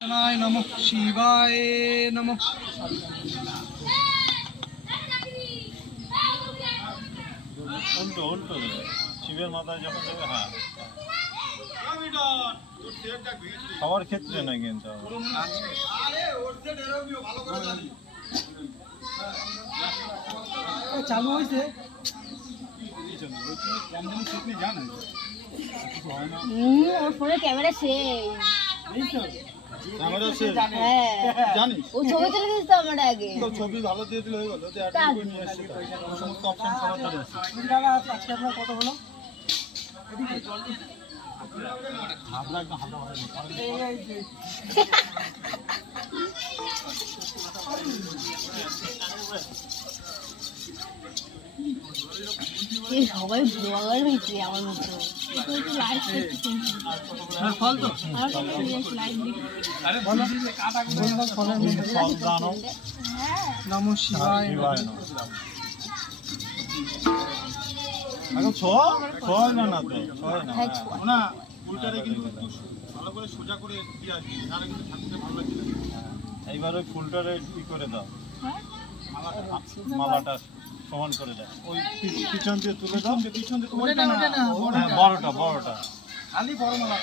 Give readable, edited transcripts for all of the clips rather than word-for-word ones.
নমঃ শিবায় নমঃ। উল্টো উল্টো শিবের মাথায় যখন যাবে, হ্যাঁ, সবার ক্ষেত্রে না কিন্তু চালু হয়েছে। ওর ফোনে ক্যামেরা সেই জানিস ও ছবি তুলে দিস তো আমার আগে। ছবি ভালো দিয়ে দিলে হয়ে গেল, নিয়ে আসছে সমস্ত অপশন সবার ধরে আছে। আজকে আপনার কত হলো? সবাই ব্লগার হয়েছে আমার মতো। ফল তো নমঃ শিবায় নমঃ। এখন ছয় না তো ছয় না, না উল্টারে কিন্তু ভালো করে সোজা করে দিয়ে আসবি, তাহলে কিন্তু থাকতে ভালো লাগবে। এইবার ওই ফুলটারে ই করে দাও, মালাটা সমান করে দাও, ওই পিছন দিয়ে তুলে দাও, পিছন দিয়ে তুলে দাও, বড়টা বড়টা খালি বড় মালা।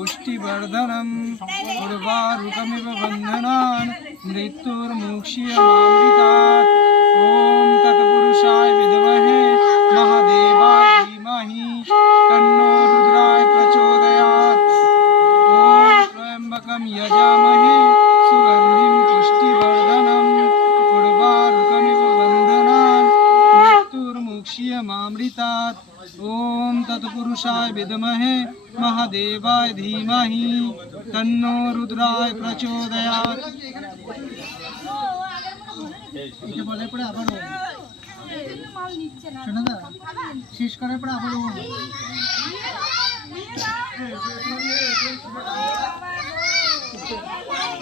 पुष्टिवर्धनम् उर्वारुकमिव बन्धनान् मृत्युर्मुक्ष्यमामृतात्। ॐ तत्पुरुषाय विद्महे महादेवाय धीमहि तन्नो रुद्राय प्रचोदयात्। ॐ त्र्यम्बकं यजामहे सुगन्धिं पुष्टिवर्धनम् उर्वारुकमिव बन्धनान् मृत्युर्मुक्ष्यमामृतात्। ओम तत्पुरुषाय विद्महे महादेवाय धीमहि तन्नो रुद्राय प्रचोदयात्। বলে পরে আবার শোনা দা শেষ করার পরে আবার